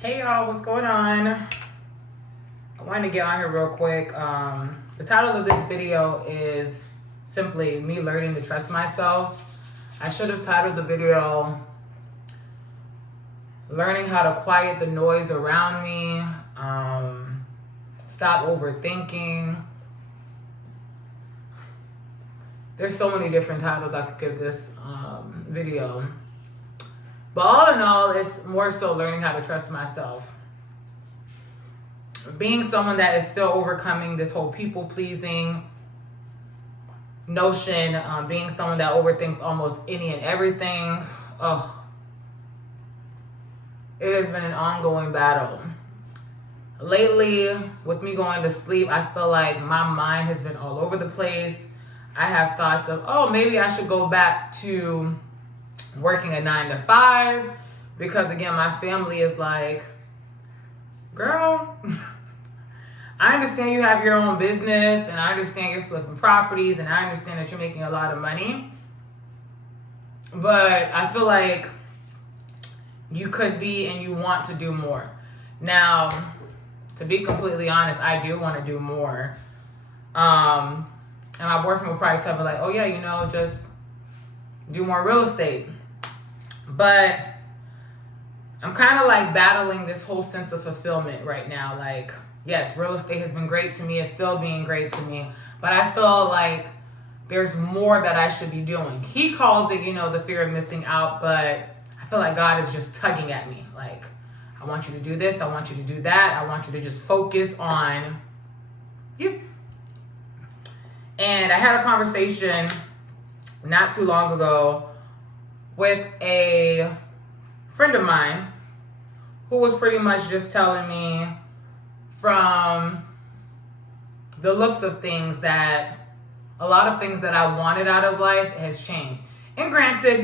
Hey y'all, what's going on? I wanted to get on here real quick. The title of this video is simply me learning to trust myself. I should have titled the video learning how to quiet the noise around me, stop overthinking. There's so many different titles I could give this video. But all in all, it's more so learning how to trust myself. Being someone that is still overcoming this whole people-pleasing notion, being someone that overthinks almost any and everything. It has been an ongoing battle. Lately, with me going to sleep, I feel like my mind has been all over the place. I have thoughts of, maybe I should go back to working a 9 to 5, because again, my family is like, girl, I understand you have your own business and I understand you're flipping properties and I understand that you're making a lot of money, but I feel like you could be and you want to do more. Now, to be completely honest, I do want to do more. And my boyfriend will probably tell me like, oh yeah, just do more real estate. But I'm kind of like battling this whole sense of fulfillment right now. Like, yes, real estate has been great to me. It's still being great to me. But I feel like there's more that I should be doing. He calls it, the fear of missing out. But I feel like God is just tugging at me. Like, I want you to do this. I want you to do that. I want you to just focus on you. And I had a conversation not too long ago with a friend of mine who was pretty much just telling me from the looks of things that a lot of things that I wanted out of life has changed. And granted,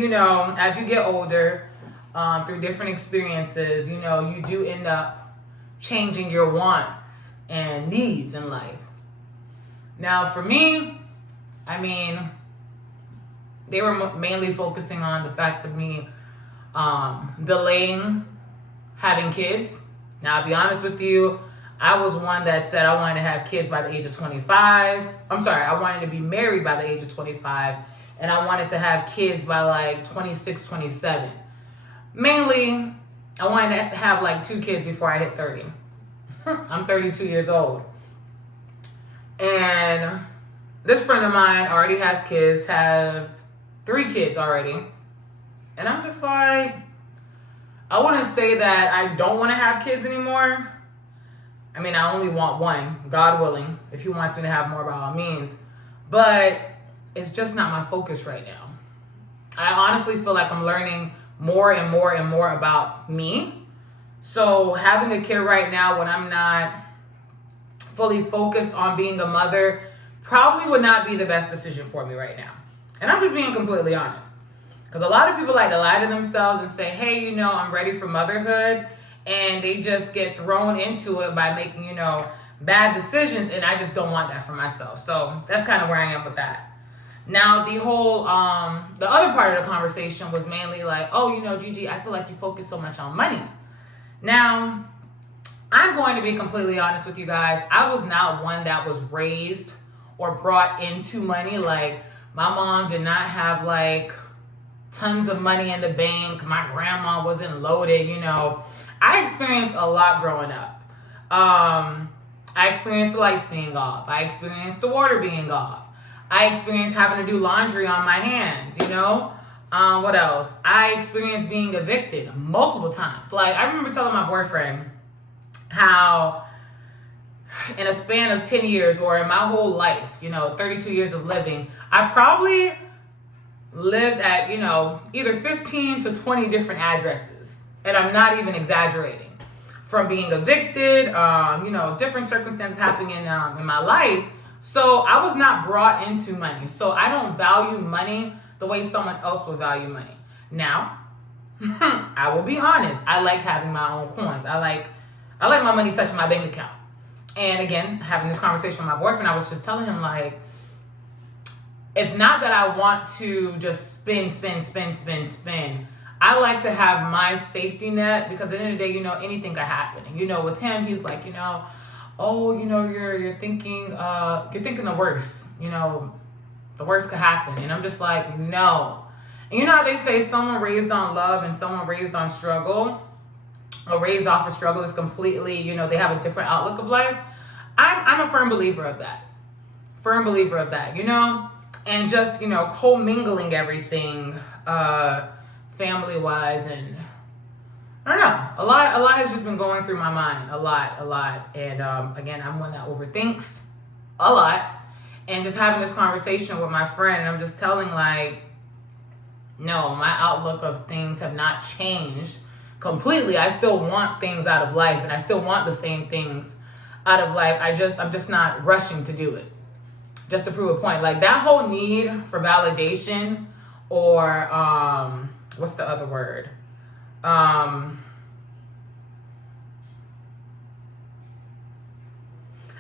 as you get older, through different experiences, you do end up changing your wants and needs in life. Now, for me, they were mainly focusing on the fact of me delaying having kids. Now, I'll be honest with you, I was one that said I wanted to have kids by the age of 25. I wanted to be married by the age of 25, and I wanted to have kids by like 26, 27. Mainly, I wanted to have like 2 kids before I hit 30. I'm 32 years old. And this friend of mine already has kids, have 3 kids already. And I'm just like, I wouldn't say that I don't want to have kids anymore. I only want one, God willing. If he wants me to have more, by all means. But it's just not my focus right now. I honestly feel like I'm learning more and more and more about me. So having a kid right now when I'm not fully focused on being a mother probably would not be the best decision for me right now. And I'm just being completely honest. Because a lot of people like to lie to themselves and say, hey, I'm ready for motherhood. And they just get thrown into it by making, bad decisions. And I just don't want that for myself. So that's kind of where I am with that. Now, the whole, the other part of the conversation was mainly like, Gigi, I feel like you focus so much on money. Now, I'm going to be completely honest with you guys. I was not one that was raised or brought into money. Like, my mom did not have like tons of money in the bank. My grandma wasn't loaded, I experienced a lot growing up. I experienced the lights being off. I experienced the water being off. I experienced having to do laundry on my hands, What else? I experienced being evicted multiple times. Like, I remember telling my boyfriend how in a span of 10 years or in my whole life, 32 years of living, I probably lived at, either 15 to 20 different addresses. And I'm not even exaggerating. From being evicted, different circumstances happening in my life. So I was not brought into money. So I don't value money the way someone else would value money. Now, I will be honest. I like having my own coins. I like my money touching my bank account. And again, having this conversation with my boyfriend, I was just telling him like, it's not that I want to just spend. I like to have my safety net, because at the end of the day, you know, anything could happen. And, you know, with him, he's like, you know, oh, you know, you're thinking the worst, you know, the worst could happen. And I'm just like, no. And you know how they say someone raised on love and someone raised on struggle, or raised off of struggle, is completely, you know, they have a different outlook of life. I'm a firm believer of that. Firm believer of that, you know? And just, you know, commingling everything, family-wise, and I don't know. A lot has just been going through my mind. A lot. And again, I'm one that overthinks a lot. And just having this conversation with my friend, and I'm just telling, like, no, my outlook of things have not changed completely. I still want things out of life, and I still want the same things out of life. I'm just not rushing to do it just to prove a point. Like, that whole need for validation, or what's the other word? I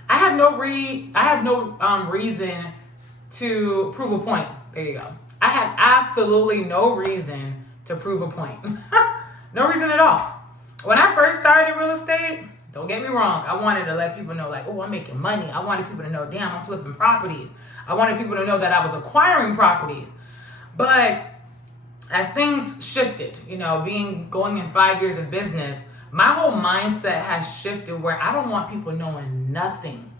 have no reason to prove a point. There you go. I have absolutely no reason to prove a point. No reason at all. When I first started real estate, don't get me wrong, I wanted to let people know, like, oh, I'm making money. I wanted people to know, damn, I'm flipping properties. I wanted people to know that I was acquiring properties. But as things shifted, you know, going in 5 years of business, my whole mindset has shifted where I don't want people knowing nothing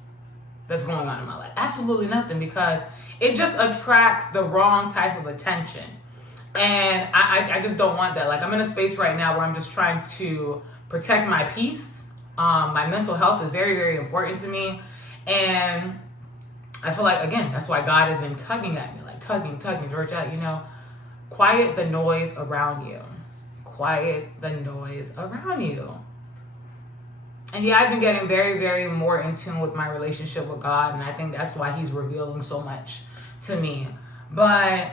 that's going on in my life. Absolutely nothing, because it just attracts the wrong type of attention. And I just don't want that. Like, I'm in a space right now where I'm just trying to protect my peace. My mental health is very, very important to me. And I feel like, again, that's why God has been tugging at me, like tugging, Georgia, you know, quiet the noise around you. Quiet the noise around you. And yeah, I've been getting very, very more in tune with my relationship with God. And I think that's why he's revealing so much to me. But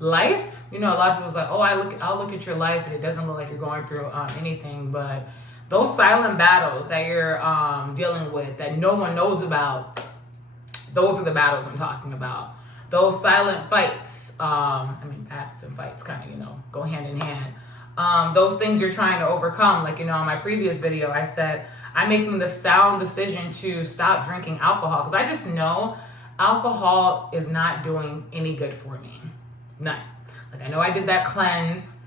life, you know, a lot of people's like, oh, I'll look at your life and it doesn't look like you're going through anything. But those silent battles that you're dealing with, that no one knows about, those are the battles I'm talking about. Those silent fights, battles and fights kind of, you know, go hand in hand. Those things you're trying to overcome. Like, you know, in my previous video, I said, I'm making the sound decision to stop drinking alcohol, because I just know alcohol is not doing any good for me. None. Like, I know I did that cleanse,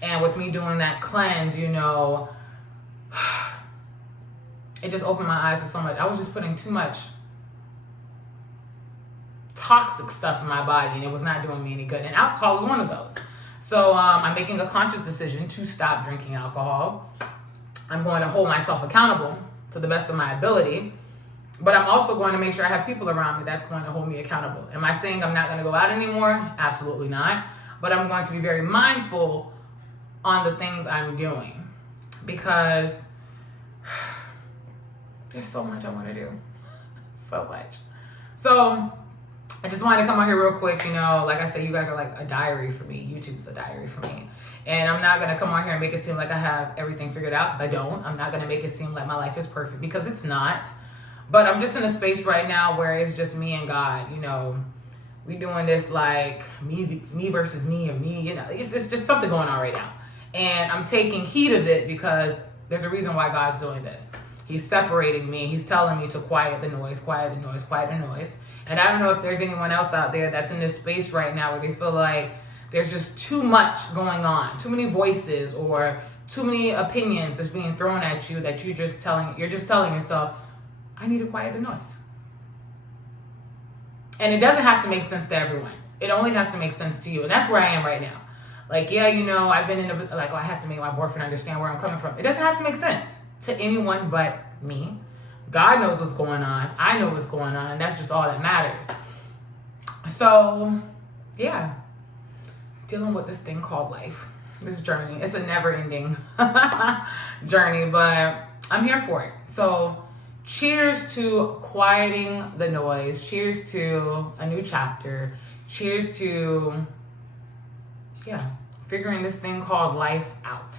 and with me doing that cleanse, you know, it just opened my eyes to so much. I was just putting too much toxic stuff in my body, and it was not doing me any good. And alcohol is one of those. So I'm making a conscious decision to stop drinking alcohol. I'm going to hold myself accountable to the best of my ability. But I'm also going to make sure I have people around me that's going to hold me accountable. Am I saying I'm not going to go out anymore? Absolutely not. But I'm going to be very mindful on the things I'm doing, because there's so much I want to do. So much. So I just wanted to come out here real quick. You know, like I said, you guys are like a diary for me. YouTube's a diary for me. And I'm not going to come out here and make it seem like I have everything figured out, because I don't. I'm not going to make it seem like my life is perfect, because it's not. But I'm just in a space right now where it's just me and God. You know, we doing this like me versus me, or me, you know, it's just something going on right now. And I'm taking heed of it, because there's a reason why God's doing this. He's separating me. He's telling me to quiet the noise, quiet the noise, quiet the noise. And I don't know if there's anyone else out there that's in this space right now where they feel like there's just too much going on, too many voices, or too many opinions that's being thrown at you, that you're just telling yourself, I need to quiet the noise. And it doesn't have to make sense to everyone. It only has to make sense to you. And that's where I am right now. Like, yeah, you know, I've been I have to make my boyfriend understand where I'm coming from. It doesn't have to make sense to anyone but me. God knows what's going on. I know what's going on. And that's just all that matters. So, yeah. Dealing with this thing called life. This journey. It's a never-ending journey, but I'm here for it. So, cheers to quieting the noise. Cheers to a new chapter. Cheers to, figuring this thing called life out.